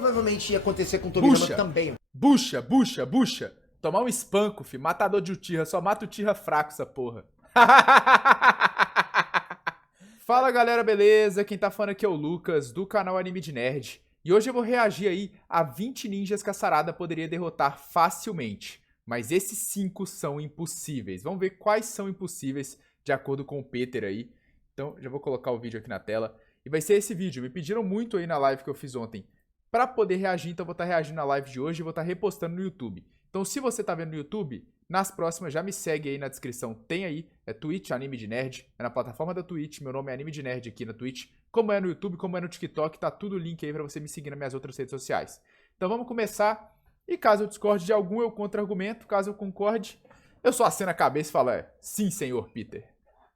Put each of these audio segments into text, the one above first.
provavelmente ia acontecer com o Tobirama também. Bucha. Tomar um espanco, fi. Matador de Uchiha. Só mata o Uchiha fraco, essa porra. Fala, galera, beleza? Quem tá falando aqui é o Lucas, do canal Anime de Nerd. E hoje eu vou reagir aí a 20 ninjas que a Sarada poderia derrotar facilmente. Mas esses 5 são impossíveis. Vamos ver quais são impossíveis, de acordo com o Peter aí. Então, já vou colocar o vídeo aqui na tela. E vai ser esse vídeo. Me pediram muito aí na live que eu fiz ontem pra poder reagir. Então, eu vou estar reagindo na live de hoje e vou estar repostando no YouTube. Então, se você tá vendo no YouTube, nas próximas já me segue aí na descrição. Tem aí, é Twitch, Anime de Nerd. É na plataforma da Twitch. Meu nome é Anime de Nerd aqui na Twitch. Como é no YouTube, como é no TikTok, tá tudo o link aí pra você me seguir nas minhas outras redes sociais. Então, vamos começar. E caso eu discorde de algum, eu contra-argumento. Caso eu concorde, eu só aceno a cabeça e falo, sim, senhor Peter.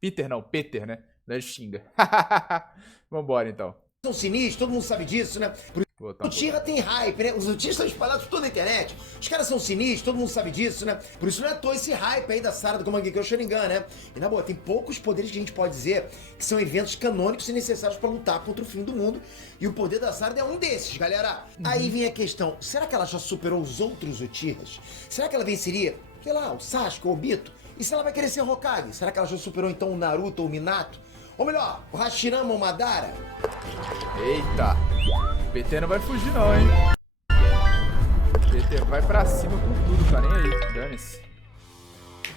Peter não, Peter, né? Não xinga. Vambora, então. São sinistros, todo mundo sabe disso, né? O Uchiha tem hype, né? Os Uchihas estão espalhados por toda a internet. Os caras são sinistros, todo mundo sabe disso, né? Por isso não é à toa esse hype aí da Sarada com o Mangekyo Sharingan, né? E na boa, tem poucos poderes que a gente pode dizer que são eventos canônicos e necessários pra lutar contra o fim do mundo. E o poder da Sarada é um desses, galera. Aí vem a questão, será que ela já superou os outros Uchihas? Será que ela venceria, sei lá, o Sasuke ou o Obito? E se ela vai querer ser Hokage? Será que ela já superou então o Naruto ou o Minato? Ou melhor, o Hashirama ou o Madara? Eita! O PT não vai fugir não, hein? O PT vai pra cima com tudo, tá nem aí. Dane-se.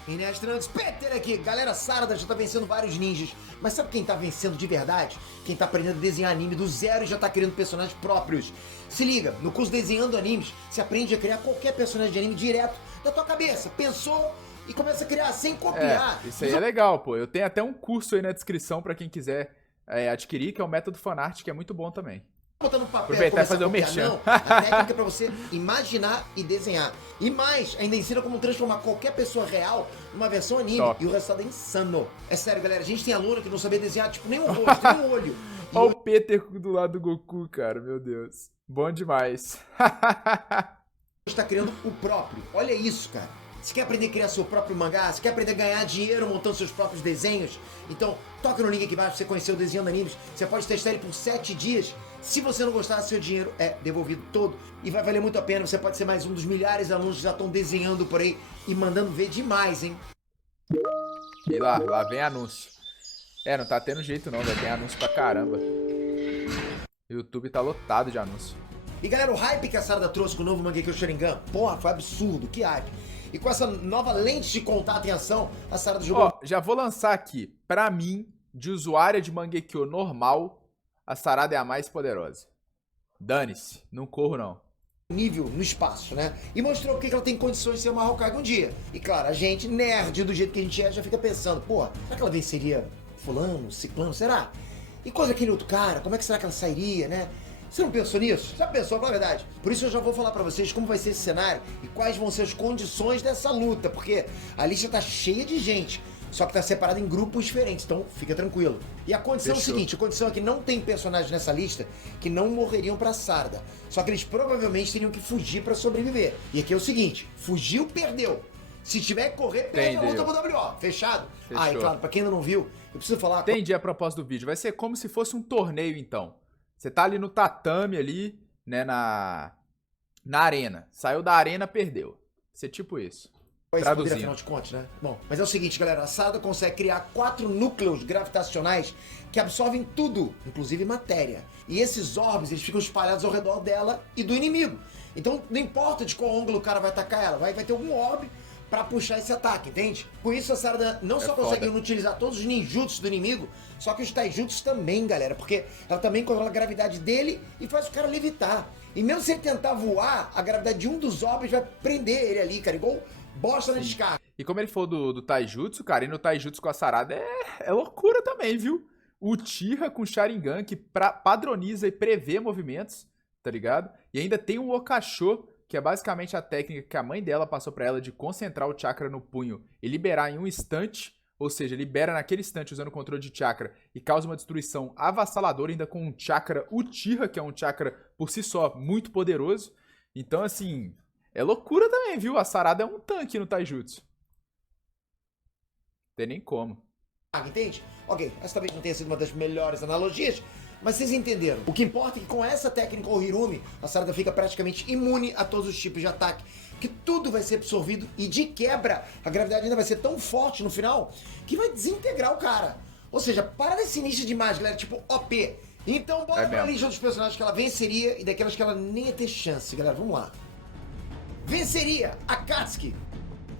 Inestrantes, Peter aqui! Galera, Sarada já tá vencendo vários ninjas. Mas sabe quem tá vencendo de verdade? Quem tá aprendendo a desenhar anime do zero e já tá criando personagens próprios. Se liga, no curso Desenhando Animes, você aprende a criar qualquer personagem de anime direto da tua cabeça. Pensou e começa a criar sem copiar. Isso aí é legal, pô. Eu tenho até um curso aí na descrição pra quem quiser adquirir, que é o Método Fanart, que é muito bom também. Botar no papel, aproveitar e fazer o merchan. Não, a técnica é pra você imaginar e desenhar. E mais, ainda ensina como transformar qualquer pessoa real numa versão anime. Top. E o resultado é insano. É sério, galera, a gente tem aluno que não sabia desenhar, tipo, nem o rosto, nem o olho. Olha o Peter do lado do Goku, cara, meu Deus. Bom demais. Está criando o próprio. Olha isso, cara. Você quer aprender a criar seu próprio mangá? Você quer aprender a ganhar dinheiro montando seus próprios desenhos? Então, toca no link aqui embaixo pra você conhecer o Desenhando Animes. Você pode testar ele por 7 dias. Se você não gostar, seu dinheiro é devolvido todo. E vai valer muito a pena. Você pode ser mais um dos milhares de alunos que já estão desenhando por aí e mandando ver demais, hein? E lá vem anúncio. Não tá tendo jeito não, velho. Tem anúncio pra caramba. O YouTube tá lotado de anúncio. E galera, o hype que a Sarada trouxe com o novo Mangekyo Sharingan, porra, foi absurdo, que hype. E com essa nova lente de contato em ação, a Sarada jogou... Ó, já vou lançar aqui. Pra mim, de usuária de Mangekyo normal, a Sarada é a mais poderosa. Dane-se, não corro não. Nível no espaço, né? E mostrou que ela tem condições de ser uma Hokage um dia. E claro, a gente, nerd do jeito que a gente é, já fica pensando, porra, será que ela venceria fulano, ciclano, será? E coisa aquele outro cara, como é que será que ela sairia, né? Você não pensou nisso? Já pensou, na verdade? Por isso eu já vou falar pra vocês como vai ser esse cenário e quais vão ser as condições dessa luta, porque a lista tá cheia de gente, só que tá separada em grupos diferentes, então fica tranquilo. E a condição é o seguinte, a condição é que não tem personagens nessa lista que não morreriam pra Sarada, só que eles provavelmente teriam que fugir pra sobreviver. E aqui é o seguinte, fugiu, perdeu. Se tiver que correr, perde a luta pro WO. Fechado? Fechou. E claro, pra quem ainda não viu, eu preciso falar... Entendi a proposta do vídeo. Vai ser como se fosse um torneio, então. Você tá ali no tatame, ali, né, na arena. Saiu da arena, perdeu. Vai ser tipo isso. Traduzindo. Afinal de contas, né? Bom, mas é o seguinte, galera. A Sarada consegue criar 4 núcleos gravitacionais que absorvem tudo, inclusive matéria. E esses orbes, eles ficam espalhados ao redor dela e do inimigo. Então, não importa de qual ângulo o cara vai atacar ela, vai ter algum orbe pra puxar esse ataque, entende? Com isso, a Sarada não só consegue utilizar todos os ninjutsus do inimigo, só que os taijutsus também, galera, porque ela também controla a gravidade dele e faz o cara levitar. E mesmo se ele tentar voar, a gravidade de um dos orbes vai prender ele ali, cara, igual bosta na descarga. E como ele falou do taijutsu, cara, e no taijutsu com a Sarada é loucura também, viu? O Uchiha com Sharingan, que padroniza e prevê movimentos, tá ligado? E ainda tem o Okasho, que é basicamente a técnica que a mãe dela passou pra ela de concentrar o chakra no punho e liberar em um instante, ou seja, libera naquele instante usando o controle de chakra e causa uma destruição avassaladora ainda com um chakra Uchiha, que é um chakra por si só muito poderoso. Então, assim, é loucura também, viu? A Sarada é um tanque no taijutsu. Tem nem como. Entende? Ok, essa talvez não tenha sido uma das melhores analogias, Mas vocês entenderam. O que importa é que com essa técnica Ohirumi, a Sarada fica praticamente imune a todos os tipos de ataque. Que tudo vai ser absorvido e de quebra, a gravidade ainda vai ser tão forte no final que vai desintegrar o cara. Ou seja, para desse início de imagem, galera, tipo OP. Então bora pra lista dos personagens que ela venceria e daquelas que ela nem ia ter chance, galera. Vamos lá. Venceria Akatsuki.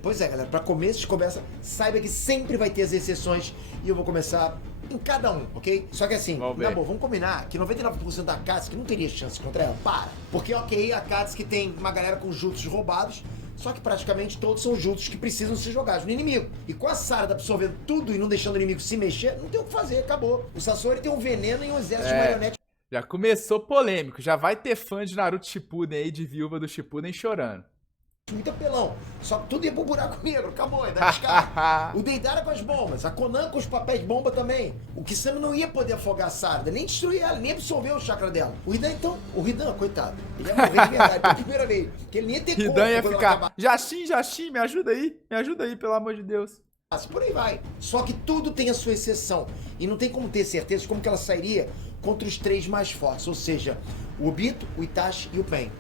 Pois é, galera, pra começo de conversa, saiba que sempre vai ter as exceções e eu vou começar em cada um, ok? Só que assim, na boa, vamos combinar que 99% da Akatsuki não teria chance contra ela. Para! Porque, ok, a Akatsuki tem uma galera com jutsus roubados, só que praticamente todos são jutsus que precisam ser jogados no inimigo. E com a Sarada absorvendo tudo e não deixando o inimigo se mexer, não tem o que fazer, acabou. O Sasori tem um veneno e um exército de marionete. Já começou polêmico, já vai ter fã de Naruto Shippuden aí, de viúva do Shippuden chorando. Muito apelão, só que tudo ia pro buraco negro, acabou, ia dar descarga. O Deidara com as bombas, a Konan com os papéis de bomba também. O Kisame não ia poder afogar a Sarada, nem destruir ela, nem absorver o chakra dela. O Hidan então, coitado, ele ia morrer de verdade, pela primeira vez, que ele nem ia ter como. Hidan ia ficar, Jashin, me ajuda aí, pelo amor de Deus. Por aí vai. Só que tudo tem a sua exceção. E não tem como ter certeza de como que ela sairia contra os três mais fortes. Ou seja, o Obito, o Itachi e o Pain.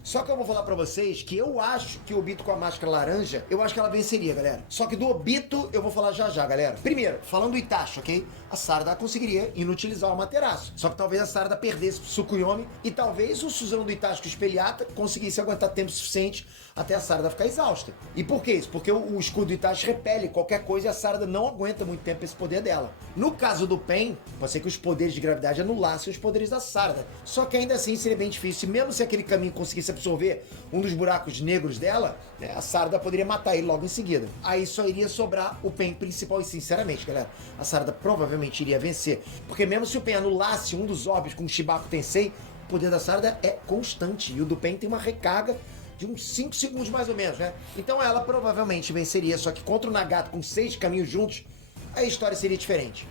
Só que eu vou falar pra vocês que eu acho que o Obito com a máscara laranja, eu acho que ela venceria, galera. Só que do Obito eu vou falar já, galera. Primeiro, falando do Itachi, ok? A Sarada conseguiria inutilizar o Amaterasu. Só que talvez a Sarada perdesse pro Tsukuyomi e talvez o Susanoo do Itachi com o Espelhata conseguisse aguentar tempo suficiente até a Sarada ficar exausta. E por que isso? Porque o escudo do Itachi repele qualquer coisa e a Sarada não aguenta muito tempo esse poder dela. No caso do Pain, pode ser que os poderes de gravidade anulassem os poderes da Sarada. Só que ainda assim seria bem difícil. E mesmo se aquele caminho conseguisse absorver um dos buracos negros dela, né, a Sarada poderia matar ele logo em seguida. Aí só iria sobrar o Pain principal. E sinceramente, galera, a Sarada provavelmente iria vencer. Porque mesmo se o Pain anulasse um dos orbes com o Shibaku Tensei, o poder da Sarada é constante. E o do Pain tem uma recarga de uns 5 segundos mais ou menos, né? Então ela provavelmente venceria, só que contra o Nagato com 6 caminhos juntos, a história seria diferente.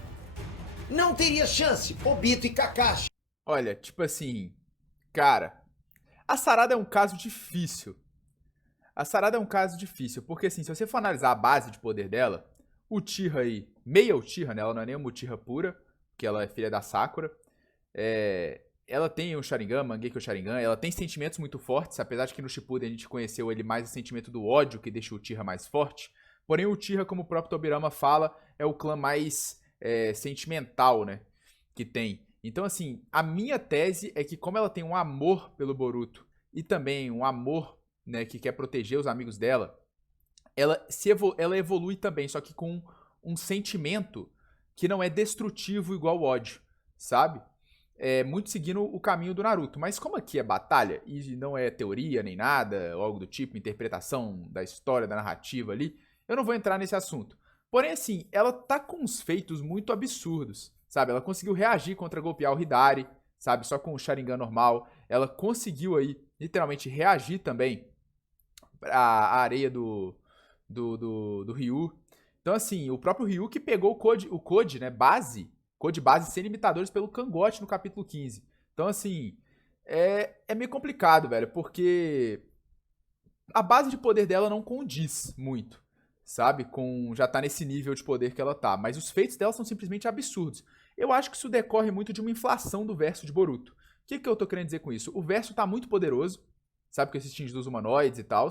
Não teria chance, Obito e Kakashi. Olha, tipo assim, cara, a Sarada é um caso difícil. Porque assim, se você for analisar a base de poder dela, o Uchiha aí, meia Uchiha, né? Ela não é nem uma Uchiha pura, porque ela é filha da Sakura. Ela tem o Sharingan, Mangekyo Sharingan, ela tem sentimentos muito fortes, apesar de que no Shippuden a gente conheceu ele mais o sentimento do ódio que deixa o Uchiha mais forte. Porém o Uchiha, como o próprio Tobirama fala, é o clã mais sentimental, né, que tem. Então assim, a minha tese é que como ela tem um amor pelo Boruto e também um amor, né, que quer proteger os amigos dela, ela evolui também, só que com um sentimento que não é destrutivo igual o ódio, sabe? Muito seguindo o caminho do Naruto. Mas como aqui é batalha, e não é teoria nem nada, ou algo do tipo, interpretação da história, da narrativa ali, eu não vou entrar nesse assunto. Porém, assim, ela tá com uns feitos muito absurdos, sabe? Ela conseguiu reagir contra golpear o Hidari, sabe? Só com o Sharingan normal. Ela conseguiu aí, literalmente, reagir também à areia do Ryu. Então, assim, o próprio Ryu que pegou o Code, né, Code base sem limitadores pelo cangote no capítulo 15. Então, assim, é meio complicado, velho, porque a base de poder dela não condiz muito, sabe? Já tá nesse nível de poder que ela tá. Mas os feitos dela são simplesmente absurdos. Eu acho que isso decorre muito de uma inflação do verso de Boruto. O que eu tô querendo dizer com isso? O verso tá muito poderoso, sabe? Com esses tinge dos humanoides e tal.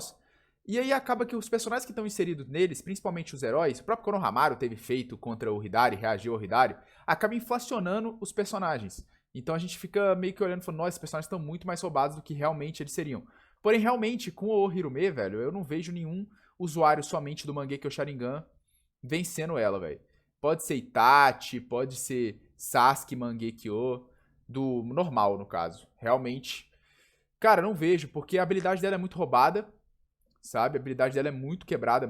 E aí acaba que os personagens que estão inseridos neles, principalmente os heróis, o próprio Konohamaru teve feito contra o Hidari, reagiu ao Hidari, acaba inflacionando os personagens. Então a gente fica meio que olhando e falando, nossa, esses personagens estão muito mais roubados do que realmente eles seriam. Porém, realmente, com o Hirume, velho, eu não vejo nenhum usuário somente do Mangekyo Sharingan vencendo ela, velho. Pode ser Itachi, pode ser Sasuke Mangekyo, do normal, no caso. Realmente, cara, não vejo, porque a habilidade dela é muito roubada, sabe? A habilidade dela é muito quebrada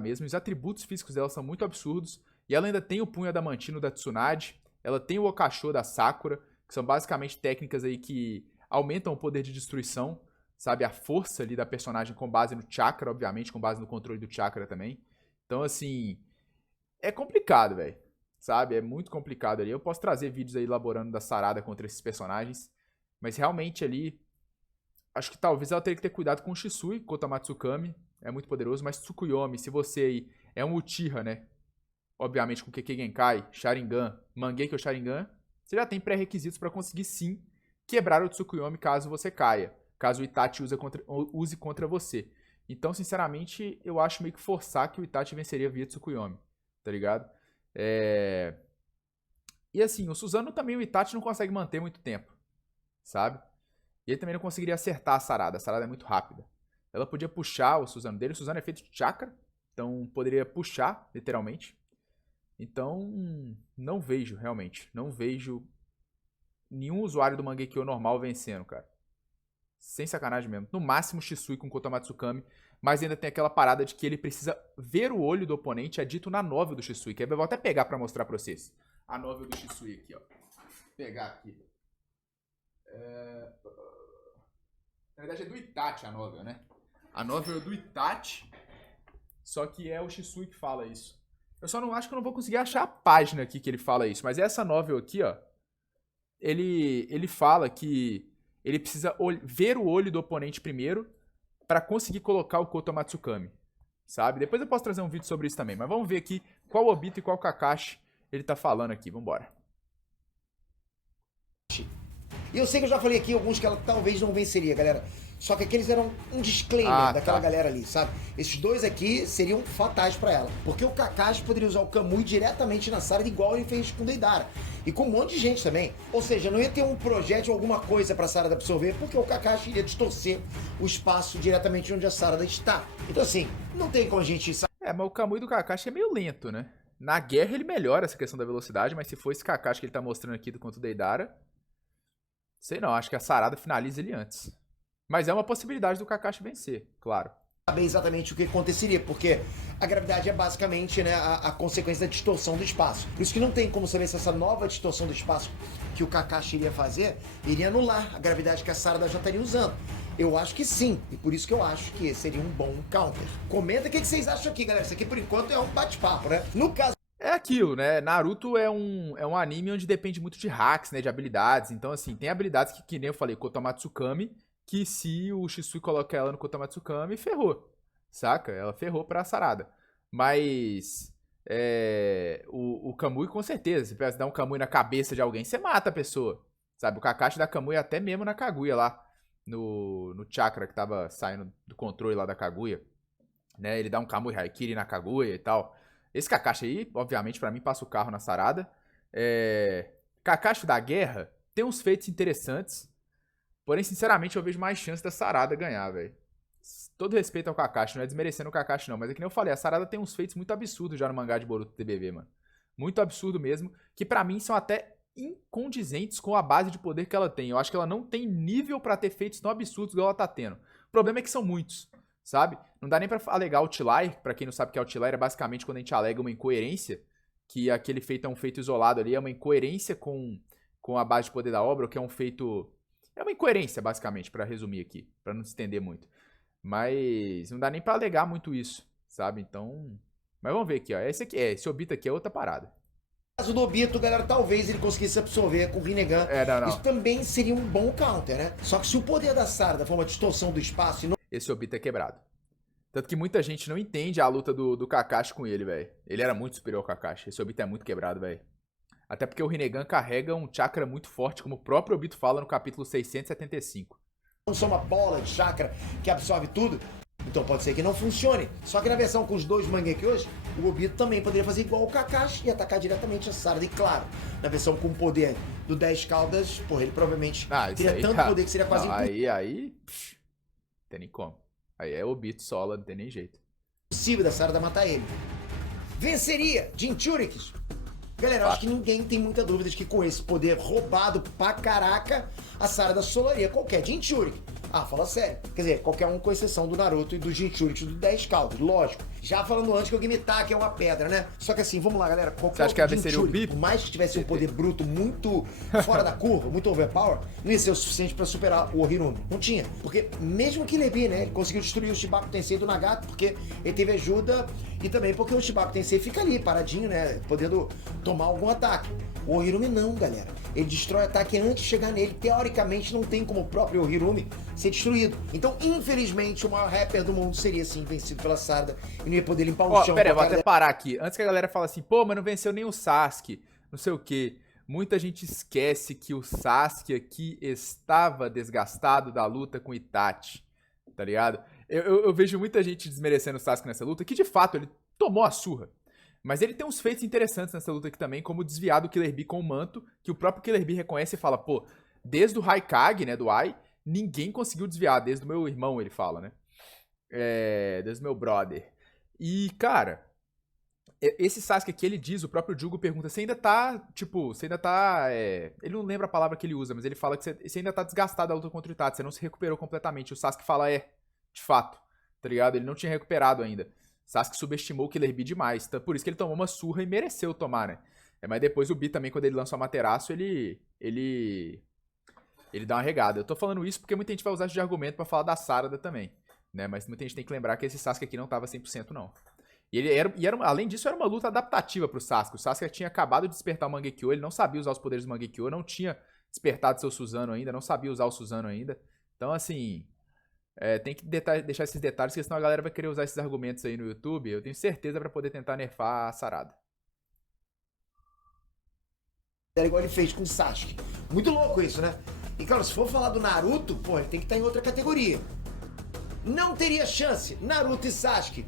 mesmo. Os atributos físicos dela são muito absurdos. E ela ainda tem o punho adamantino da Tsunade. Ela tem o Okasho da Sakura, que são basicamente técnicas aí que aumentam o poder de destruição, sabe? A força ali da personagem com base no chakra, obviamente, com base no controle do chakra também. Então, assim, é complicado, velho. Sabe? É muito complicado ali. Eu posso trazer vídeos aí elaborando da Sarada contra esses personagens. Mas realmente ali, acho que talvez ela teria que ter cuidado com o Shisui, Kotamatsukami, é muito poderoso, mas Tsukuyomi, se você aí é um Uchiha, né? Obviamente com Kekkei Genkai, Sharingan, Mangekyo Sharingan, você já tem pré-requisitos pra conseguir sim quebrar o Tsukuyomi caso você caia. Caso o Itachi use contra você. Então, sinceramente, eu acho meio que forçar que o Itachi venceria via Tsukuyomi. Tá ligado? E assim, o Susanoo também o Itachi não consegue manter muito tempo. Sabe? E ele também não conseguiria acertar a Sarada. A Sarada é muito rápida. Ela podia puxar o Susanoo dele. O Susanoo é feito de chakra. Então, poderia puxar, literalmente. Então, não vejo, realmente. Não vejo nenhum usuário do Mangekyo normal vencendo, cara. Sem sacanagem mesmo. No máximo, Shisui com Kotomatsukami. Mas ainda tem aquela parada de que ele precisa ver o olho do oponente. É dito na novel do Shisui. Que eu vou até pegar pra mostrar pra vocês. A novel do Shisui aqui, ó. Vou pegar aqui. Na verdade é do Itachi a novel, né? A novel é do Itachi. Só que é o Shisui que fala isso. Eu só não acho que eu não vou conseguir achar a página aqui que ele fala isso. Mas essa novel aqui, ó. Ele fala que ele precisa ver o olho do oponente primeiro pra conseguir colocar o Kotomatsukami. Sabe? Depois eu posso trazer um vídeo sobre isso também. Mas vamos ver aqui qual Obito e qual Kakashi ele tá falando aqui. Vambora. E eu sei que eu já falei aqui alguns que ela talvez não venceria, galera. Só que aqueles eram um disclaimer daquela galera ali, sabe? Esses dois aqui seriam fatais pra ela. Porque o Kakashi poderia usar o Kamui diretamente na Sarada, igual ele fez com o Deidara. E com um monte de gente também. Ou seja, não ia ter um projétil ou alguma coisa pra Sarada absorver, porque o Kakashi iria distorcer o espaço diretamente onde a Sarada está. Então assim, não tem como a gente... Mas o Kamui do Kakashi é meio lento, né? Na guerra ele melhora essa questão da velocidade, mas se for esse Kakashi que ele tá mostrando aqui do contra o Deidara... Sei não, acho que a Sarada finaliza ele antes. Mas é uma possibilidade do Kakashi vencer, claro. Saber exatamente o que aconteceria, porque a gravidade é basicamente, né, a consequência da distorção do espaço. Por isso que não tem como saber se essa nova distorção do espaço que o Kakashi iria fazer iria anular a gravidade que a Sarada já estaria usando. Eu acho que sim, e por isso que eu acho que esse seria um bom counter. Comenta o que vocês acham aqui, galera. Isso aqui, por enquanto, é um bate-papo, né? No caso... É aquilo, né? Naruto é um anime onde depende muito de hacks, né? De habilidades. Então, assim, tem habilidades que nem eu falei, Kotomatsukami, que se o Shisui coloca ela no Kotomatsukami, ferrou. Saca? Ela ferrou pra Sarada. Mas... o Kamui, com certeza. Se você dar um Kamui na cabeça de alguém, você mata a pessoa. Sabe? O Kakashi dá Kamui até mesmo na Kaguya lá. No chakra que tava saindo do controle lá da Kaguya. Né? Ele dá um Kamui Haikiri na Kaguya e tal. Esse Kakashi aí, obviamente, pra mim, passa o carro na Sarada. Kakashi da guerra tem uns feitos interessantes. Porém, sinceramente, eu vejo mais chance da Sarada ganhar, velho. Todo respeito ao Kakashi, não é desmerecendo o Kakashi, não. Mas é que nem eu falei, a Sarada tem uns feitos muito absurdos já no mangá de Boruto TBV, mano. Muito absurdo mesmo. Que pra mim são até incondizentes com a base de poder que ela tem. Eu acho que ela não tem nível pra ter feitos tão absurdos igual ela tá tendo. O problema é que são muitos. Sabe? Não dá nem pra alegar outlier. Pra quem não sabe o que é outlier, é basicamente quando a gente alega uma incoerência, que aquele feito é um feito isolado ali, é uma incoerência com a base de poder da obra, ou que é um feito... É uma incoerência, basicamente, pra resumir aqui, pra não se estender muito. Mas não dá nem pra alegar muito isso, sabe? Então... Mas vamos ver aqui, ó. Esse Obito aqui é outra parada. No caso do Obito, galera, talvez ele conseguisse absorver com o Rinnegan. Não. Isso também seria um bom counter, né? Só que se o poder da Sarada for uma distorção do espaço e não... Esse Obito é quebrado. Tanto que muita gente não entende a luta do Kakashi com ele, velho. Ele era muito superior ao Kakashi. Esse Obito é muito quebrado, velho. Até porque o Rinnegan carrega um chakra muito forte, como o próprio Obito fala no capítulo 675. Não são uma bola de chakra que absorve tudo, então pode ser que não funcione. Só que na versão com os dois Mangekyous, o Obito também poderia fazer igual o Kakashi e atacar diretamente a Sarada. E claro, na versão com o poder do 10 caudas, porra, ele provavelmente teria tanto poder que seria quase impossível. Tem nem como. Aí é Obito sola, não tem nem jeito. Impossível da Sarada matar ele. Venceria Jinchuriki. Galera, eu acho que ninguém tem muita dúvida de que com esse poder roubado pra caraca, a Sarada solaria qualquer Jinchuriki. Ah, fala sério. Quer dizer, qualquer um com exceção do Naruto e do Jinchuriki do 10 caudas, lógico. Já falando antes que o Gimitake é uma pedra, né? Só que assim, vamos lá, galera. Você acha que ela venceria o Bip? Por mais que tivesse um poder bruto muito fora da curva, muito overpower, não ia ser o suficiente pra superar o Ohirumi. Não tinha. Porque mesmo que Lebi, né, ele conseguiu destruir o Shibaku Tensei do Nagato, porque ele teve ajuda e também porque o Shibaku Tensei fica ali, paradinho, né, podendo tomar algum ataque. O Ohirumi não, galera. Ele destrói ataque antes de chegar nele. Teoricamente, não tem como o próprio Ohirumi ser destruído. Então, infelizmente, o maior rapper do mundo seria, assim, vencido pela Sarada e não ia poder limpar o chão. Pera aí, vou até parar aqui. Antes que a galera fale assim, pô, mas não venceu nem o Sasuke, não sei o quê. muita gente esquece que o Sasuke aqui estava desgastado da luta com Itachi, tá ligado? Eu vejo muita gente desmerecendo o Sasuke nessa luta, que de fato ele tomou a surra. Mas ele tem uns feitos interessantes nessa luta aqui também, como desviar do Killer Bee com o manto, que o próprio Killer Bee reconhece e fala, pô, desde o Raikage, né, do Ai, ninguém conseguiu desviar, desde o meu irmão, ele fala, né? Desde o meu brother. E, cara, esse Sasuke aqui, ele diz, o próprio Jugo pergunta, você ainda tá, tipo, você ainda tá, ele não lembra a palavra que ele usa, mas ele fala que você ainda tá desgastado da luta contra o Itachi, você não se recuperou completamente. O Sasuke fala, de fato, tá ligado? Ele não tinha recuperado ainda. Sasuke subestimou o Killer Bee demais, tá? Por isso que ele tomou uma surra e mereceu tomar, né? Mas depois o Bee também, quando ele lança o Amaterasu, ele dá uma regada. Eu tô falando isso porque muita gente vai usar isso de argumento pra falar da Sarada também, né? Mas muita gente tem que lembrar que esse Sasuke aqui não tava 100% não. Além disso, era uma luta adaptativa pro Sasuke. O Sasuke tinha acabado de despertar o Mangekyo, ele não sabia usar os poderes do Mangekyo, não tinha despertado seu Susanoo ainda, não sabia usar o Susanoo ainda. Então, assim, tem que deixar esses detalhes, porque senão a galera vai querer usar esses argumentos aí no YouTube. Eu tenho certeza pra poder tentar nerfar a Sarada. Era igual ele fez com o Sasuke. Muito louco isso, né? E claro, se for falar do Naruto, pô, ele tem que estar em outra categoria. Não teria chance, Naruto e Sasuke.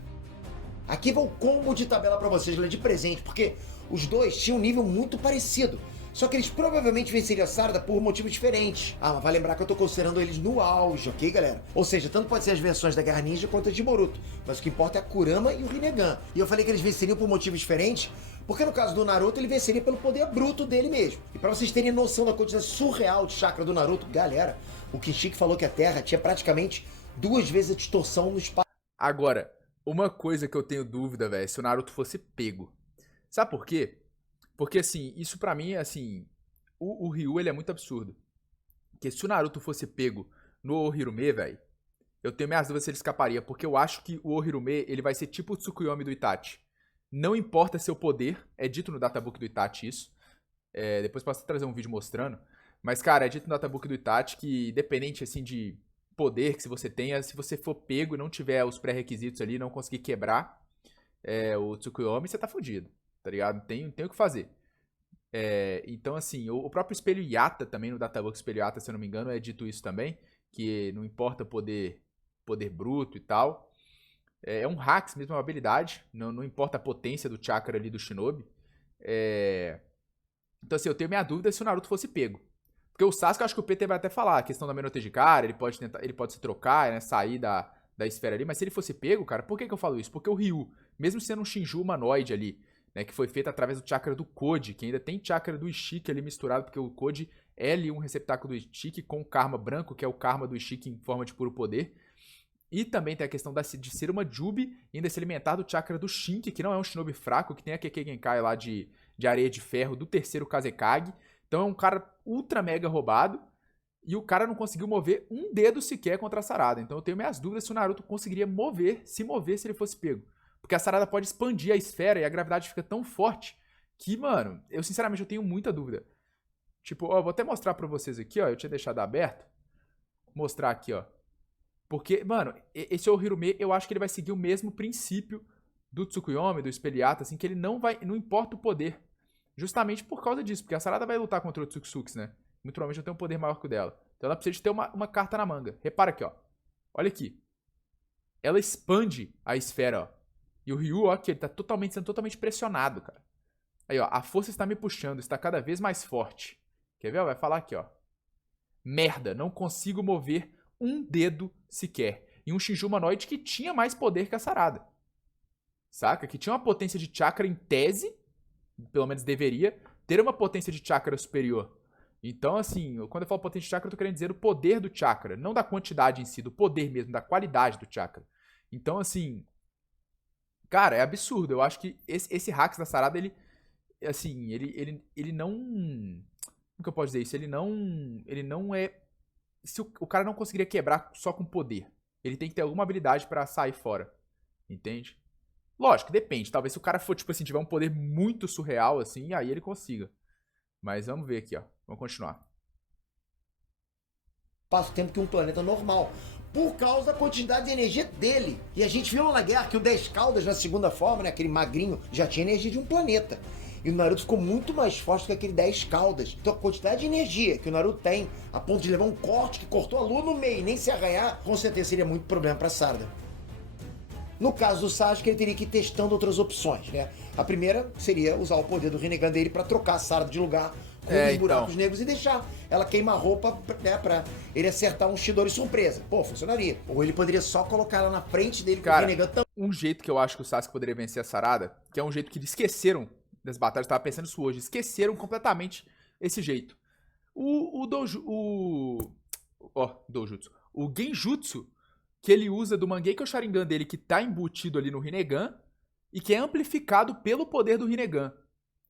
Aqui vai o combo de tabela pra vocês, de presente, porque os dois tinham um nível muito parecido. Só que eles provavelmente venceriam a Sarada por motivos diferentes. Mas vai lembrar que eu tô considerando eles no auge, ok, galera? Ou seja, tanto pode ser as versões da Guerra Ninja quanto as de Boruto. Mas o que importa é a Kurama e o Rinnegan. E eu falei que eles venceriam por motivos diferentes, porque no caso do Naruto, ele venceria pelo poder bruto dele mesmo. E pra vocês terem noção da quantidade surreal de chakra do Naruto, galera, o Kinshiki falou que a Terra tinha praticamente 2 vezes a distorção no espaço. Agora, uma coisa que eu tenho dúvida, velho, se o Naruto fosse pego. Sabe por quê? Porque, assim, isso pra mim, assim, o Ryu, ele é muito absurdo. Porque se o Naruto fosse pego no Ohirume, velho, eu tenho minhas dúvidas se ele escaparia, porque eu acho que o Ohirume, ele vai ser tipo o Tsukuyomi do Itachi. Não importa seu poder, é dito no databook do Itachi isso. Depois posso trazer um vídeo mostrando. Mas, cara, é dito no databook do Itachi que, independente, assim, de poder que você tenha, se você for pego e não tiver os pré-requisitos ali, não conseguir quebrar o Tsukuyomi, você tá fudido, tá ligado? Tem o que fazer. Então, assim, o próprio Espelho Yata também, no databook Espelho Yata, se eu não me engano, é dito isso também, que não importa poder bruto e tal. É um hacks mesmo, é uma habilidade, não importa a potência do chakra ali do Shinobi. Então, assim, eu tenho minha dúvida se o Naruto fosse pego. Porque o Sasuke, eu acho que o PT vai até falar, a questão da Menote de cara, ele pode se trocar, né, sair da esfera ali, mas se ele fosse pego, cara, por que eu falo isso? Porque o Ryu, mesmo sendo um Shinju humanoide ali, né, que foi feito através do chakra do Koji, que ainda tem chakra do Ishiki ali misturado, porque o Koji é ali um receptáculo do Ishiki com o karma branco, que é o karma do Ishiki em forma de puro poder. E também tem a questão de ser uma Jubi e ainda se alimentar do chakra do Shinki, que não é um shinobi fraco, que tem a Kekkei Genkai lá de areia de ferro do terceiro Kazekage. Então é um cara ultra mega roubado e o cara não conseguiu mover um dedo sequer contra a Sarada. Então eu tenho minhas dúvidas se o Naruto conseguiria se mover se ele fosse pego. Porque a Sarada pode expandir a esfera e a gravidade fica tão forte que, mano, eu sinceramente eu tenho muita dúvida. Tipo, ó, vou até mostrar pra vocês aqui, ó, eu tinha deixado aberto. Mostrar aqui, ó. Porque, mano, esse Ohirume, eu acho que ele vai seguir o mesmo princípio do Tsukuyomi, do Espelhata, assim, que ele não importa o poder. Justamente por causa disso, porque a Sarada vai lutar contra o Tsuksuks, né? Muito provavelmente tem um poder maior que o dela. Então ela precisa de ter uma carta na manga. Repara aqui, ó. Olha aqui. Ela expande a esfera, ó. E o Ryu, ó, que ele tá sendo totalmente pressionado, cara. Aí, ó, a força está me puxando, está cada vez mais forte. Quer ver? Vai falar aqui, ó. Merda, não consigo mover um dedo sequer. E um Shinju humanoide que tinha mais poder que a Sarada. Saca? Que tinha uma potência de chakra em tese, pelo menos deveria, ter uma potência de chakra superior. Então, assim, quando eu falo potência de chakra, eu tô querendo dizer o poder do chakra. Não da quantidade em si, do poder mesmo, da qualidade do chakra. Então, assim, cara, é absurdo. Eu acho que esse hacks da Sarada, ele não... Como que eu posso dizer isso? Ele não é... Se o cara não conseguiria quebrar só com poder. Ele tem que ter alguma habilidade pra sair fora. Entende? Lógico, depende. Talvez se o cara for, tipo assim, tiver um poder muito surreal, assim, aí ele consiga. Mas vamos ver aqui, ó. Vamos continuar. Espaço-tempo que um planeta normal, por causa da quantidade de energia dele. E a gente viu lá na guerra que o 10 Caldas, na segunda forma, né, aquele magrinho, já tinha energia de um planeta. E o Naruto ficou muito mais forte do que aquele 10 caudas. Então a quantidade de energia que o Naruto tem, a ponto de levar um corte que cortou a lua no meio e nem se arranhar, com certeza seria muito problema pra Sarada. No caso do Sasuke, ele teria que ir testando outras opções, né? A primeira seria usar o poder do Rinnegan dele pra trocar a Sarada de lugar com os buracos negros e deixar ela queimar roupa, né, pra ele acertar um Chidori surpresa. Pô, funcionaria. Ou ele poderia só colocar ela na frente dele com o Rinnegan também. Um jeito que eu acho que o Sasuke poderia vencer a Sarada, que é um jeito que eles esqueceram das batalhas, eu tava pensando isso hoje, esqueceram completamente esse jeito. O Genjutsu que ele usa do Mangekyo Sharingan dele, que tá embutido ali no Rinnegan, e que é amplificado pelo poder do Rinnegan,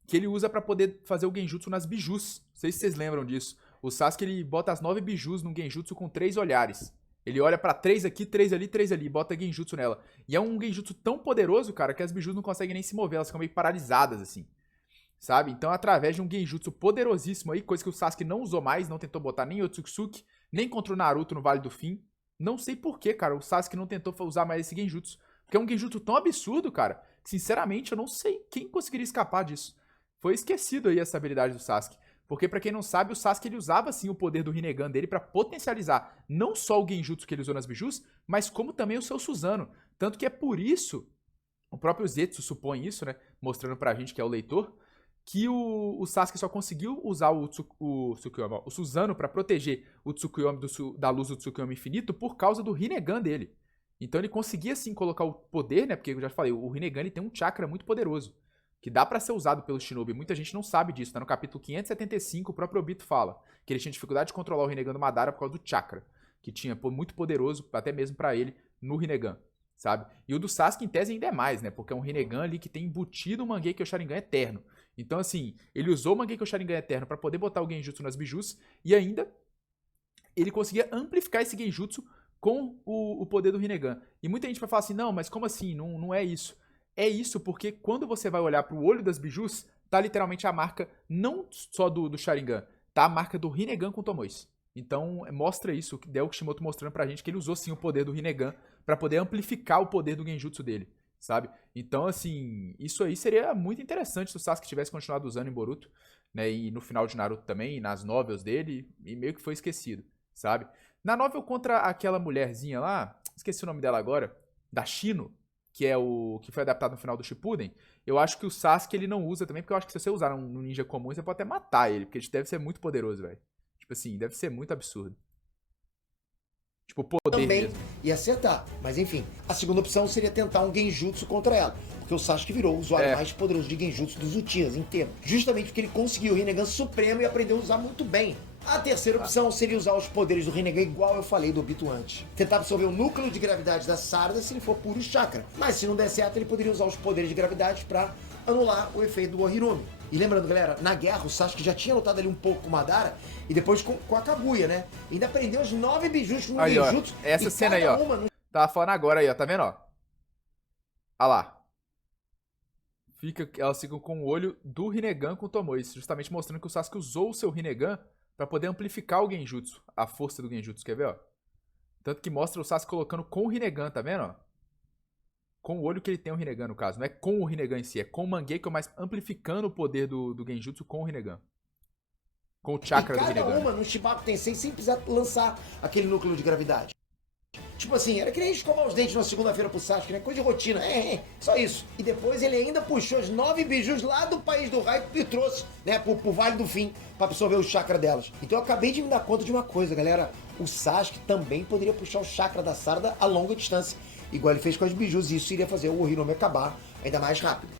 que ele usa pra poder fazer o Genjutsu nas bijus. Não sei se vocês lembram disso. O Sasuke, ele bota as 9 bijus no Genjutsu com 3 olhares. Ele olha pra 3 aqui, 3 ali, 3 ali, e bota Genjutsu nela. E é um Genjutsu tão poderoso, cara, que as bijus não conseguem nem se mover, elas ficam meio paralisadas, assim. Sabe? Então, através de um Genjutsu poderosíssimo aí, coisa que o Sasuke não usou mais, não tentou botar nem Otsutsuki, nem contra o Naruto no Vale do Fim. Não sei porquê, cara, o Sasuke não tentou usar mais esse Genjutsu. Porque é um Genjutsu tão absurdo, cara, que sinceramente eu não sei quem conseguiria escapar disso. Foi esquecido aí essa habilidade do Sasuke. Porque pra quem não sabe, o Sasuke ele usava sim o poder do Rinnegan dele pra potencializar não só o Genjutsu que ele usou nas bijus, mas como também o seu Susanoo. Tanto que é por isso, o próprio Zetsu supõe isso, né, mostrando pra gente que é o leitor, que o Sasuke só conseguiu usar o Susanoo pra proteger o Tsukuyomi da luz do Tsukuyomi infinito por causa do Rinnegan dele. Então ele conseguia sim colocar o poder, né? Porque eu já falei, o Rinnegan ele tem um chakra muito poderoso, que dá pra ser usado pelo Shinobi. Muita gente não sabe disso, tá no capítulo 575, o próprio Obito fala que ele tinha dificuldade de controlar o Rinnegan do Madara por causa do chakra, que tinha muito poderoso, até mesmo pra ele, no Rinnegan, sabe? E o do Sasuke em tese ainda é mais, né? Porque é um Rinnegan ali que tem embutido um Mangekyo Sharingan eterno. Então, assim, ele usou o Mangekyo Sharingan Eterno pra poder botar o Genjutsu nas bijus, e ainda ele conseguia amplificar esse Genjutsu com o poder do Rinnegan. E muita gente vai falar assim, não, mas como assim? Não é isso. É isso porque quando você vai olhar pro olho das bijus, tá literalmente a marca não só do Sharingan, tá a marca do Rinnegan com Tomoes. Então, mostra isso, que é o Kishimoto mostrando pra gente que ele usou sim o poder do Rinnegan pra poder amplificar o poder do Genjutsu dele, sabe? Então, assim, isso aí seria muito interessante se o Sasuke tivesse continuado usando em Boruto, né? E no final de Naruto também, nas novels dele, e meio que foi esquecido, sabe? Na novel contra aquela mulherzinha lá, esqueci o nome dela agora, da Shino, que é o que foi adaptado no final do Shippuden, eu acho que o Sasuke ele não usa também, porque eu acho que se você usar no ninja comum, você pode até matar ele, porque ele deve ser muito poderoso, velho. Tipo assim, deve ser muito absurdo. Tipo, poder Também mesmo. ia acertar. Mas enfim, a segunda opção seria tentar um Genjutsu contra ela. Porque o Sasuke virou o usuário mais poderoso de Genjutsu dos Uchihas inteiro. Justamente porque ele conseguiu o Rinnegan Supremo e aprendeu a usar muito bem. A terceira opção seria usar os poderes do Rinnegan igual eu falei do Obito antes. Tentar absorver o núcleo de gravidade da Sarada se ele for puro chakra. Mas se não der certo, ele poderia usar os poderes de gravidade pra anular o efeito do Ohirome. E lembrando, galera, na guerra o Sasuke já tinha lutado ali um pouco com o Madara e depois com a Kaguya, né? E ainda aprendeu os 9 bijus no Genjutsu. Essa cena aí, ó. Tava falando agora aí, ó. Tá vendo, ó? Olha lá. Elas ficam com o olho do Rinnegan com o Tomoe, justamente mostrando que o Sasuke usou o seu Rinnegan pra poder amplificar o Genjutsu, a força do Genjutsu, quer ver, ó? Tanto que mostra o Sasuke colocando com o Rinnegan, tá vendo, ó? Com o olho que ele tem o Rinnegan, no caso. Não é com o Rinnegan em si, é com o Mangekyo, mas amplificando o poder do Genjutsu com o Rinnegan. Com o chakra do Rinnegan. Cada uma no Shibaku Tensei sem precisar lançar aquele núcleo de gravidade. Tipo assim, era que nem escovar os dentes na segunda-feira pro Sasuke, né? Coisa de rotina, só isso. E depois ele ainda puxou os 9 bijus lá do País do Raio e trouxe, né, pro Vale do Fim, pra absorver o chakra delas. Então eu acabei de me dar conta de uma coisa, galera. O Sasuke também poderia puxar o chakra da Sarada a longa distância, igual ele fez com as bijus, e isso iria fazer o Ohirome acabar ainda mais rápido.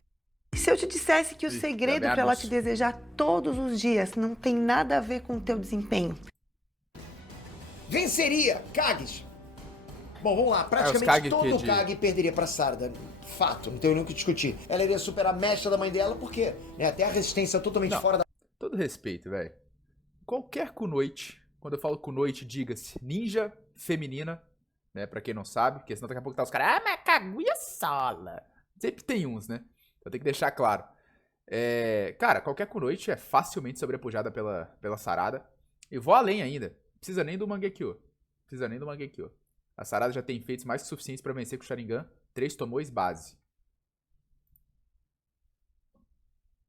Se eu te dissesse que o segredo para ela te desejar todos os dias não tem nada a ver com o teu desempenho? Venceria Kages! Bom, vamos lá. Praticamente todo o Kage perderia pra Sarada. Fato, não tem nem o que discutir. Ela iria superar a mecha da mãe dela, porque né, até a resistência totalmente fora da... Todo respeito, velho. Qualquer kunoichi, quando eu falo kunoichi, diga-se ninja feminina, né? Pra quem não sabe, porque senão daqui a pouco tá os caras, mas Kaguya sola. Sempre tem uns, né? Então tem que deixar claro. Cara, qualquer kunoichi é facilmente sobrepujada pela Sarada. E vou além ainda. Não precisa nem do Mangekyo. A Sarada já tem feitos mais que suficientes pra vencer com o Sharingan. 3 Tomoes base.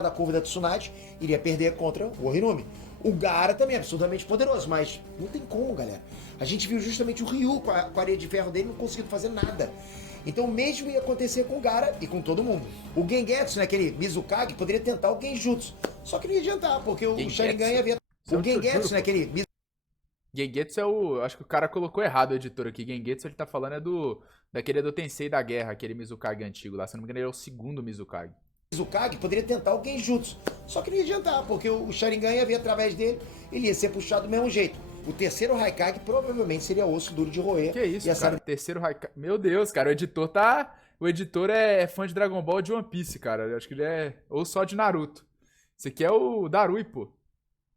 da curva da Tsunade, iria perder contra o Orinumi. O Gaara também é absurdamente poderoso, mas não tem como, galera. A gente viu justamente o Ryu com a areia de ferro dele não conseguindo fazer nada. Então o mesmo ia acontecer com o Gaara e com todo mundo. O Gengetsu, né, aquele Mizukage, poderia tentar o Genjutsu. Só que não ia adiantar, porque o Sharingan ia ver... O Gengetsu, né, aquele... Gengetsu é o... Acho que o cara colocou errado o editor aqui. Gengetsu, ele tá falando daquele do Tensei da Guerra, aquele Mizukage antigo lá. Se não me engano, ele é o segundo Mizukage. Mizukage poderia tentar o Genjutsu. Só que não ia adiantar, porque o Sharingan ia vir através dele, ele ia ser puxado do mesmo jeito. O terceiro Raikage provavelmente seria osso duro de roer. Que isso, cara? O terceiro Raikage... Meu Deus, cara, o editor tá... O editor é fã de Dragon Ball e de One Piece, cara. Eu acho que ele é... Ou só de Naruto. Esse aqui é o Darui, pô.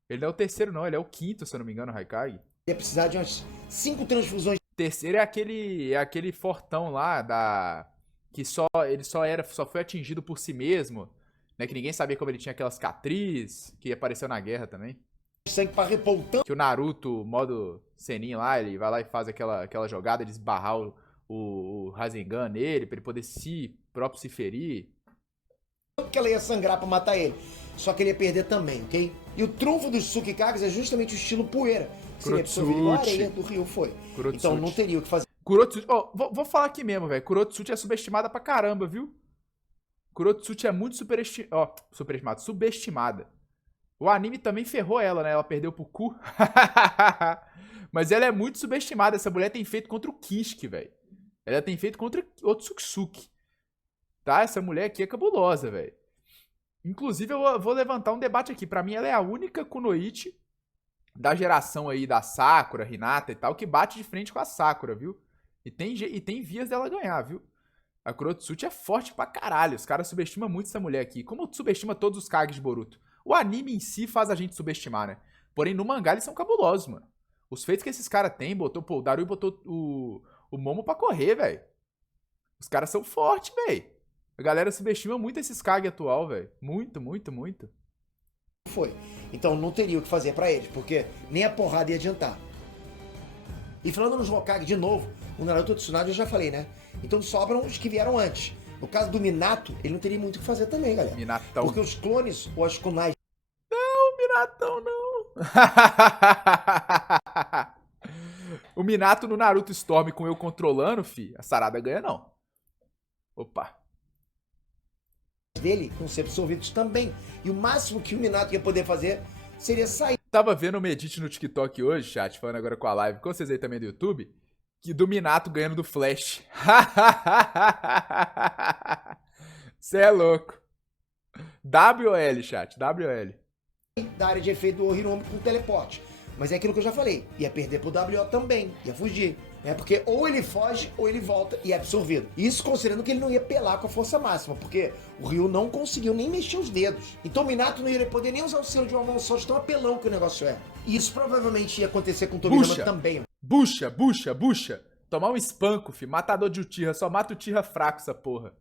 Ele não é o terceiro, não. Ele é o quinto, se eu não me engano, o Raikage. Ia precisar de umas 5 transfusões. O terceiro é aquele fortão lá da... Que ele só foi atingido por si mesmo, né? Que ninguém sabia como ele tinha aquelas cicatriz, que apareceu na guerra também. Sangue pra repor o tanto. Que o Naruto, modo Senin lá, ele vai lá e faz aquela jogada de esbarrar o Rasengan nele, pra ele poder próprio se ferir. Que ela ia sangrar pra matar ele. Só que ele ia perder também, ok? E o trunfo dos Tsukikages é justamente o estilo poeira. Seria absorvido igual a areia do Rio foi. Então não teria o que fazer. Kurotsuchi, vou falar aqui mesmo, velho. Kurotsuchi é subestimada pra caramba, viu? Kurotsuchi é muito subestimada. O anime também ferrou ela, né? Ela perdeu pro Ku. Mas ela é muito subestimada. Essa mulher tem feito contra o Kishiki, velho. Ela tem feito contra o Otsutsuki. Tá? Essa mulher aqui é cabulosa, velho. Inclusive, eu vou levantar um debate aqui. Pra mim, ela é a única Kunoichi da geração aí da Sakura, Hinata e tal, que bate de frente com a Sakura, viu? E tem vias dela ganhar, viu? A Kurotsuchi é forte pra caralho. Os caras subestimam muito essa mulher aqui. Como subestima todos os Kages de Boruto. O anime em si faz a gente subestimar, né? Porém, no mangá eles são cabulosos, mano. Os feitos que esses caras têm, o Darui botou o Momo pra correr, velho. Os caras são fortes, velho. A galera subestima muito esses Kage atual, velho. Muito, muito, muito. Foi. Então não teria o que fazer pra eles, porque nem a porrada ia adiantar. E falando nos Hokage de novo, o Naruto Tsunade eu já falei, né? Então sobram os que vieram antes. No caso do Minato, ele não teria muito o que fazer também, galera. Minatão. Porque os clones, ou as kunais... Não, Minatão não. O Minato no Naruto Storm com eu controlando, fi, a Sarada ganha não. Opa. dele vão ser absorvidos também. E o máximo que o Minato ia poder fazer seria sair. Tava vendo o Medite no TikTok hoje, chat, falando agora com a live, com vocês aí também do YouTube, que do Minato ganhando do Flash. Cê é louco. WL, chat, WL. Da área de efeito do Hiromi com teleporte. Mas é aquilo que eu já falei, ia perder pro WO também, ia fugir. Né? Porque ou ele foge ou ele volta e é absorvido. Isso considerando que ele não ia pelar com a força máxima, porque o Ryu não conseguiu nem mexer os dedos. Então o Minato não ia poder nem usar o selo de uma mão só, de tão apelão que o negócio é. E isso provavelmente ia acontecer com o Tobirama também. Bucha. Tomar um espanco, fi. Matador de Uchiha, só mata o Uchiha fraco essa porra.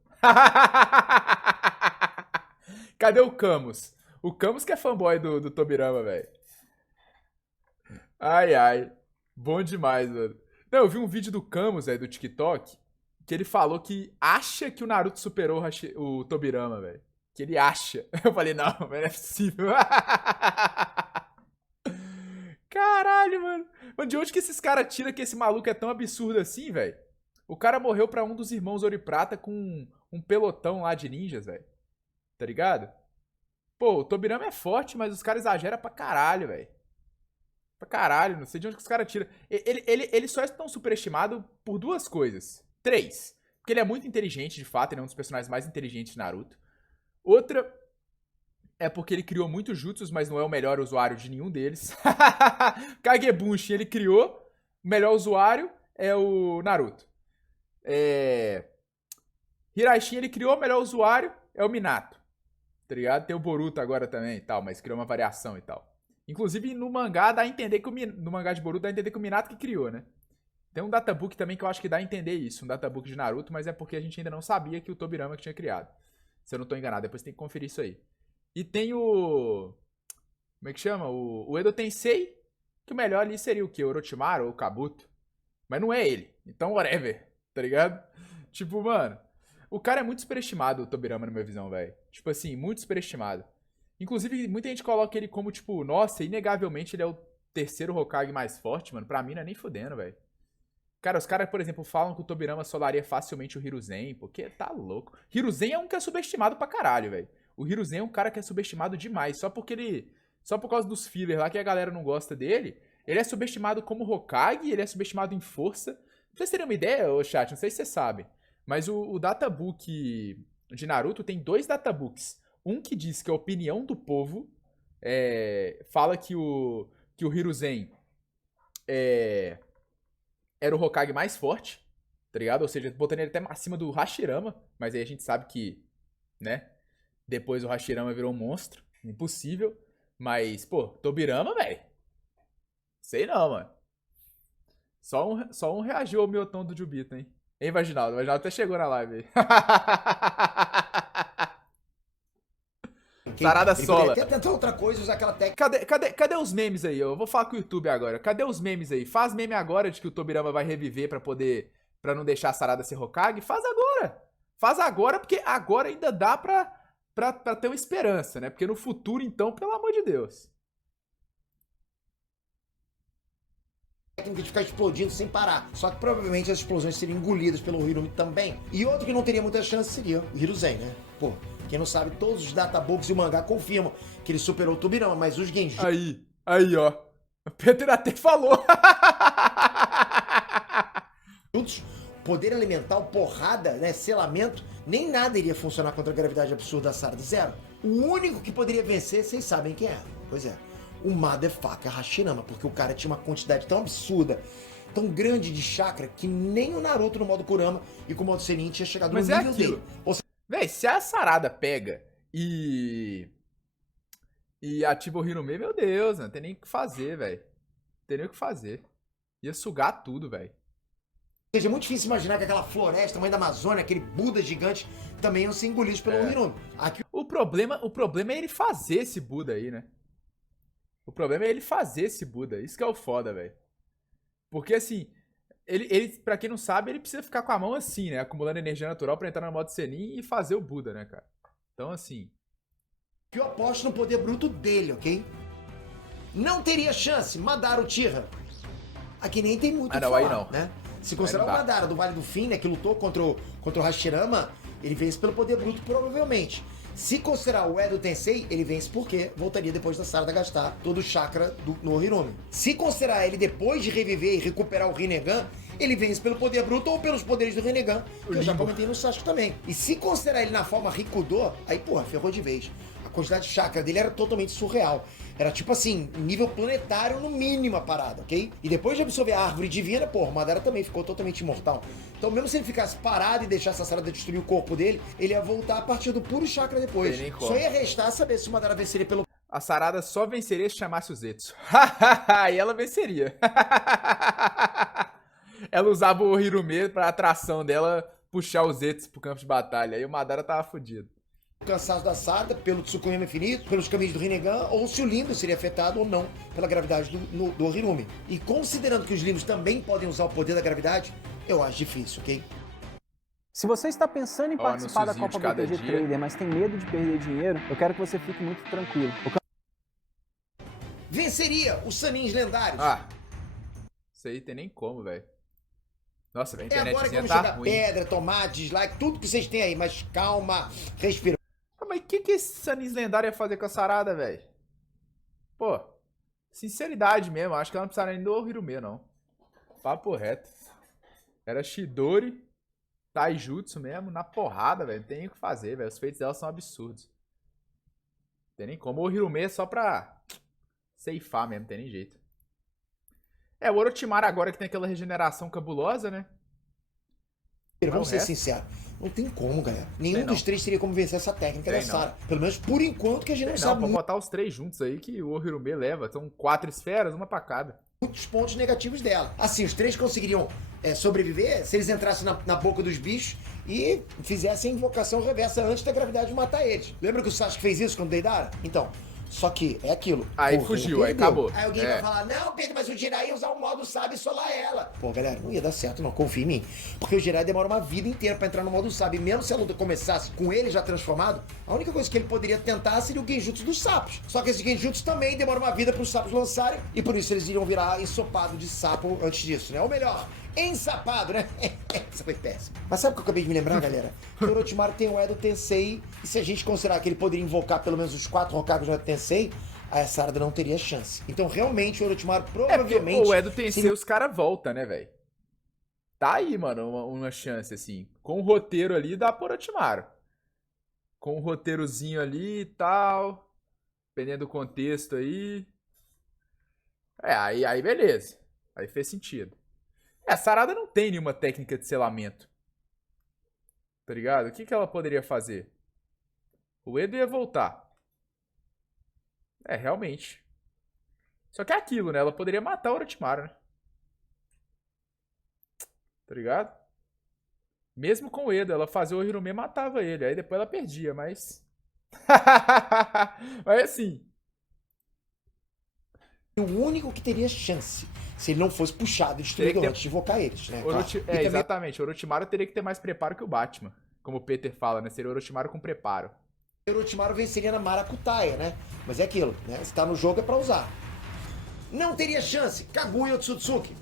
Cadê o Camus? O Camus que é fanboy do Tobirama, velho. Ai. Bom demais, mano. Não, eu vi um vídeo do Camus, velho, do TikTok, que ele falou que acha que o Naruto superou o Tobirama, velho. Que ele acha. Eu falei, não, não é possível. Caralho, mano. De onde que esses caras tiram que esse maluco é tão absurdo assim, velho? O cara morreu pra um dos irmãos Ouro e Prata com um pelotão lá de ninjas, velho. Tá ligado? Pô, o Tobirama é forte, mas os caras exageram pra caralho, velho. Pra caralho, não sei de onde que os caras tiram. Ele só é tão superestimado por duas coisas. 3. Porque ele é muito inteligente, de fato, ele é um dos personagens mais inteligentes de Naruto. Outra é porque ele criou muitos jutsus, mas não é o melhor usuário de nenhum deles. Kagebunshin ele criou, o melhor usuário é o Naruto. Hiraishin ele criou, o melhor usuário é o Minato. Tá ligado? Tem o Boruto agora também e tal, mas criou uma variação e tal. Inclusive, no mangá dá a entender que no mangá de Boruto dá a entender que o Minato que criou, né? Tem um databook também que eu acho que dá a entender isso, um databook de Naruto, mas é porque a gente ainda não sabia que o Tobirama que tinha criado. Se eu não tô enganado, depois tem que conferir isso aí. E tem o... Como é que chama? O Edo Tensei, que o melhor ali seria o quê? O Orochimaru ou o Kabuto? Mas não é ele, então whatever, tá ligado? Tipo, mano... O cara é muito superestimado, o Tobirama, na minha visão, velho. Tipo assim, muito superestimado. Inclusive, muita gente coloca ele como, tipo, nossa, inegavelmente ele é o terceiro Hokage mais forte, mano. Pra mim não é nem fudendo, velho. Cara, os caras, por exemplo, falam que o Tobirama solaria facilmente o Hiruzen, porque tá louco. Hiruzen é um que é subestimado pra caralho, velho. O Hiruzen é um cara que é subestimado demais, só porque ele... Só por causa dos fillers lá que a galera não gosta dele. Ele é subestimado como Hokage, ele é subestimado em força. Pra vocês terem uma ideia, ô chat, não sei se vocês sabem, mas o databook de Naruto tem 2 databooks. Um que diz que a opinião do povo fala que o Hiruzen era o Hokage mais forte, tá ligado? Ou seja, botando ele até acima do Hashirama, mas aí a gente sabe que, né, depois o Hashirama virou um monstro, impossível. Mas, pô, Tobirama, velho, sei não, mano. Só um reagiu ao miotão do Jubito, hein? Hein, Vaginaldo? O Vaginaldo até chegou na live aí. Sarada sola. Quer tentar outra coisa, usar aquela técnica. Cadê os memes aí? Eu vou falar com o YouTube agora. Cadê os memes aí? Faz meme agora de que o Tobirama vai reviver pra não deixar a Sarada ser Hokage? Faz agora. Faz agora, porque agora ainda dá pra ter uma esperança, né? Porque no futuro, então, pelo amor de Deus. Técnica de ficar explodindo sem parar. Só que provavelmente as explosões seriam engolidas pelo Hirumi também. E outro que não teria muita chance seria o Hiruzen, né? Pô, quem não sabe, todos os databooks e o mangá confirmam que ele superou o Tobirama, mas os Genjutsu... Aí, ó. O Peter até falou. Poder elemental, porrada, né, selamento, nem nada iria funcionar contra a gravidade absurda da Sarada. Zero. O único que poderia vencer, vocês sabem quem é. Pois é, o Motherfucker Hashirama, porque o cara tinha uma quantidade tão absurda, tão grande de chakra, que nem o Naruto no modo Kurama e com o modo Senin tinha chegado no nível dele. Ou seja, véi, se a Sarada pega e ativa o Hirume, meu Deus, não tem nem o que fazer, velho. Não tem nem o que fazer. Ia sugar tudo, velho. É muito difícil imaginar que aquela floresta, tamanho da Amazônia, aquele Buda gigante, também iam ser engolidos pelo Hirume. Aqui... O problema é ele fazer esse Buda aí, né? O problema é ele fazer esse Buda. Isso que é o foda, velho. Porque, assim, ele, pra quem não sabe, ele precisa ficar com a mão assim, né? Acumulando energia natural pra entrar no modo Senin e fazer o Buda, né, cara? Então, assim... Eu aposto no poder bruto dele, ok? Não teria chance, Madara Uchiha. Aqui nem tem muito o que falar, aí não. Né? Se considerar o Madara do Vale do Fim, né, que lutou contra o Hashirama, ele vence pelo poder bruto, provavelmente. Se considerar o Edo Tensei, ele vence porque voltaria depois da Sarada gastar todo o chakra no Hirume. Se considerar ele depois de reviver e recuperar o Rinnegan, ele vence pelo poder bruto ou pelos poderes do Rinnegan, que eu já comentei no Sasuke também. E se considerar ele na forma Rikudo, aí, porra, ferrou de vez. A quantidade de chakra dele era totalmente surreal. Era tipo assim, nível planetário no mínimo a parada, ok? E depois de absorver a árvore divina, porra, o Madara também ficou totalmente imortal. Então mesmo se ele ficasse parado e deixasse a Sarada destruir o corpo dele, ele ia voltar a partir do puro chakra depois. Só ia restar saber se o Madara venceria pelo... A Sarada só venceria se chamasse o Zetsu. E ela venceria. Ela usava o Hirume pra atração dela puxar o Zetsu pro campo de batalha. Aí o Madara tava fudido. Cansaço da Sarada, pelo Tsukuyomi infinito, pelos caminhos do Rinnegan, ou se o Limbo seria afetado ou não pela gravidade do Hirume. E considerando que os Limbos também podem usar o poder da gravidade, eu acho difícil, ok? Se você está pensando em participar da Copa BTG Trader, mas tem medo de perder dinheiro, eu quero que você fique muito tranquilo. Venceria os Sanins lendários. Isso aí tem nem como, velho. Nossa, a internet agora que vamos tá jogar ruim. Pedra, tomar, dislike, tudo que vocês têm aí, mas calma, respira. Mas o que esse Sanins lendário ia fazer com a Sarada, velho? Pô, sinceridade mesmo, acho que ela não precisava nem do Hirume, não. Papo reto. Era Chidori, Taijutsu mesmo, na porrada, velho. Não tem o que fazer, velho. Os feitos dela são absurdos. Não tem nem como. O Hirume é só pra ceifar mesmo, não tem nem jeito. O Orochimaru agora que tem aquela regeneração cabulosa, né? Vamos ser sinceros. Não tem como, galera. Nenhum dos três teria como vencer essa técnica da Sarada. Pelo menos por enquanto que a gente não sabe. Pode botar os três juntos aí que o Hirume leva. São 4 esferas, uma pra cada. Muitos pontos negativos dela. Assim, os três conseguiriam sobreviver se eles entrassem na boca dos bichos e fizessem invocação reversa antes da gravidade matar eles. Lembra que o Sasuke fez isso quando Deidara? Então, Só que é aquilo. Aí o fugiu, aí perdeu. acabou. Aí alguém vai falar, não, Pedro, mas o Jiraiya ia usar o modo sabe e solar ela. Pô, galera, não ia dar certo não, confia em mim. Porque o Jiraiya demora uma vida inteira pra entrar no modo sabe. Mesmo se a luta começasse com ele já transformado, a única coisa que ele poderia tentar seria o Genjutsu dos sapos. Só que esse Genjutsu também demora uma vida pros sapos lançarem, e por isso eles iriam virar ensopado de sapo antes disso, né? Ou melhor, ensapado, né? Isso foi péssimo. Mas sabe o que eu acabei de me lembrar, galera? Que o Orochimaru tem o Edo Tensei, e se a gente considerar que ele poderia invocar pelo menos os 4 Hokages do Edo Tensei, a Sarada não teria chance. Então, realmente, o Orochimaru provavelmente... o Edo Tensei, os caras voltam, né, velho? Tá aí, mano, uma chance, assim. Com o roteiro ali, dá pro Orochimaru. Com o roteirozinho ali e tal. Dependendo do contexto aí. Aí beleza. Aí fez sentido. A Sarada não tem nenhuma técnica de selamento. Tá ligado? O que ela poderia fazer? O Edo ia voltar. Realmente. Só que é aquilo, né? Ela poderia matar o Orochimaru, né? Tá ligado? Mesmo com o Edo, ela fazia o Hirume e matava ele. Aí depois ela perdia, mas... mas assim... O único que teria chance, se ele não fosse puxado e destruído antes de invocar eles, né? Claro. Exatamente. O Orochimaru teria que ter mais preparo que o Batman. Como o Peter fala, né? Seria o Orochimaru com preparo. O Orochimaru venceria na Maracutaia, né? Mas é aquilo, né? Se tá no jogo é pra usar. Não teria chance, Kaguya Otsutsuki.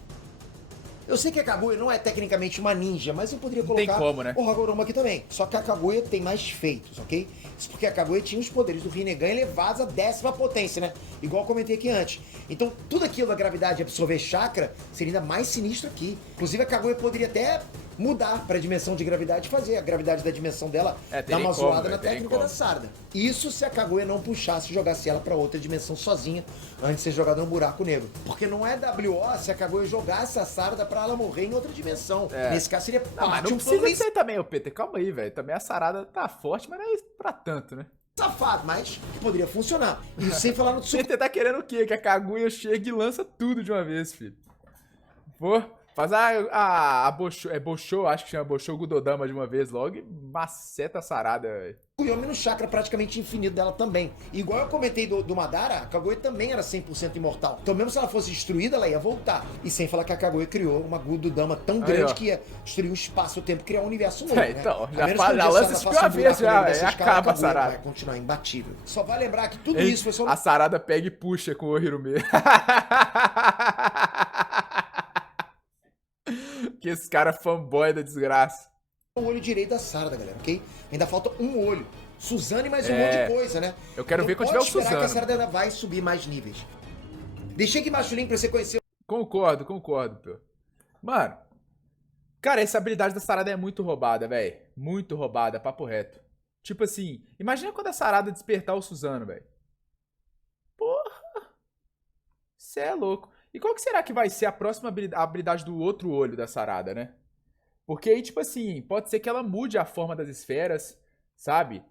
Eu sei que a Kaguya não é tecnicamente uma ninja, mas eu poderia colocar né? o Hagoromo aqui também. Só que a Kaguya tem mais feitos, ok? Isso porque a Kaguya tinha os poderes do Rinnegan elevados à 10ª potência, né? Igual eu comentei aqui antes. Então, tudo aquilo da gravidade absorver chakra seria ainda mais sinistro aqui. Inclusive, a Kaguya poderia até mudar para a dimensão de gravidade e fazer a gravidade da dimensão dela dar uma zoada na técnica da Sarada. Isso se a Kaguya não puxasse e jogasse ela para outra dimensão sozinha antes de ser jogada num buraco negro. Porque não é WO se a Kaguya jogasse a Sarada para ela morrer em outra dimensão. Nesse caso seria mas não precisa ser também, ô Peter. Calma aí, velho. Também a Sarada tá forte, mas não é pra tanto, né? Safado, mas que poderia funcionar. E sem falar no Tsukuyomi. Você tá querendo o quê? Que a Kaguya chega e lança tudo de uma vez, filho. Pô, faz a Boshou, acho que chama Boshou Gudodama de uma vez logo e maceta a Sarada, velho. O Yomi no chakra praticamente infinito dela também. Igual eu comentei do Madara, a Kaguya também era 100% imortal. Então mesmo se ela fosse destruída, ela ia voltar. E sem falar que a Kaguya criou uma Gudodama tão grande que ia destruir o espaço-tempo e criar um universo novo, né? Então, já lança isso de uma vez, acaba a Sarada. Vai continuar imbatível. Só vai lembrar que tudo isso foi só... A Sarada pega e puxa com o Hirume. Que esse cara fanboy da desgraça. O olho direito da Sarada, galera, ok? Ainda falta um olho. Suzane mais um monte de coisa, né? Eu quero ver quando tiver o Suzano. Que a Sarada ainda vai subir mais níveis. Deixei aqui embaixo o link pra você conhecer. Concordo, pô. Mano, cara, essa habilidade da Sarada é muito roubada, velho. Muito roubada, papo reto. Tipo assim, imagina quando a Sarada despertar o Suzano, velho. Porra. Cê é louco. E qual que será que vai ser a próxima habilidade do outro olho da Sarada, né? Porque aí, tipo assim, pode ser que ela mude a forma das esferas, sabe?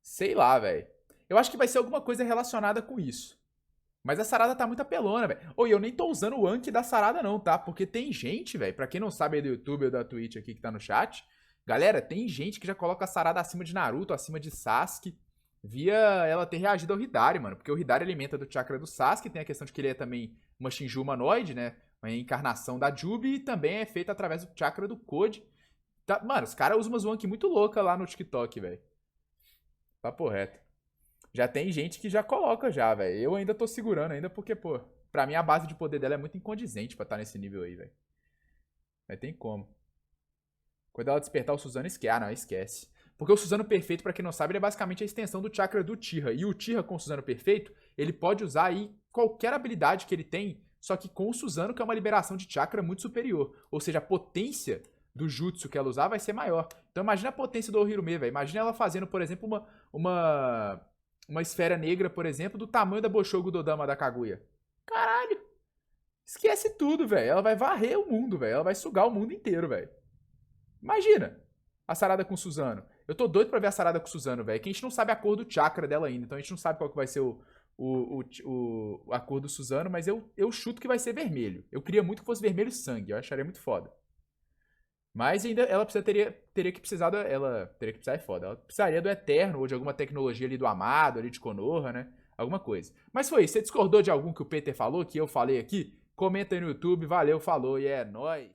Sei lá, velho. Eu acho que vai ser alguma coisa relacionada com isso. Mas a Sarada tá muito apelona, velho. E eu nem tô usando o Anki da Sarada não, tá? Porque tem gente, velho, pra quem não sabe aí do YouTube ou da Twitch aqui que tá no chat, galera, tem gente que já coloca a Sarada acima de Naruto, acima de Sasuke, via ela ter reagido ao Hidari, mano. Porque o Hidari alimenta do chakra do Sasuke, tem a questão de que ele é também uma Shinju humanoide, né? Uma encarnação da Jubi e também é feita através do chakra do Code. Tá, mano, os caras usam umas Anki muito louca lá no TikTok, velho. Papo reto. Já tem gente que já coloca já, velho. Eu ainda tô segurando ainda porque, pô, pra mim a base de poder dela é muito incondizente pra estar nesse nível aí, velho. Mas tem como. Quando ela despertar o Suzano, esquece. Porque o Suzano perfeito, pra quem não sabe, ele é basicamente a extensão do chakra do Tira. E o Tira com o Suzano perfeito, ele pode usar aí qualquer habilidade que ele tem, só que com o Suzano, que é uma liberação de chakra muito superior. Ou seja, a potência do jutsu que ela usar vai ser maior. Então imagina a potência do Hirume, velho. Imagina ela fazendo, por exemplo, uma esfera negra, por exemplo, do tamanho da Boshou Gudodama da Kaguya. Caralho! Esquece tudo, velho. Ela vai varrer o mundo, velho. Ela vai sugar o mundo inteiro, velho. Imagina a Sarada com o Suzano. Eu tô doido pra ver a Sarada com o Suzano, velho. Que a gente não sabe a cor do chakra dela ainda. Então a gente não sabe qual que vai ser a cor do Suzano, mas eu chuto que vai ser vermelho. Eu queria muito que fosse vermelho sangue. Eu acharia muito foda. Mas ainda ela teria que precisar é foda. Ela precisaria do Eterno ou de alguma tecnologia ali do Amado, ali de Konoha, né? alguma coisa. Mas foi isso. Você discordou de algum que o Peter falou, que eu falei aqui? Comenta aí no YouTube. Valeu, falou e é nóis.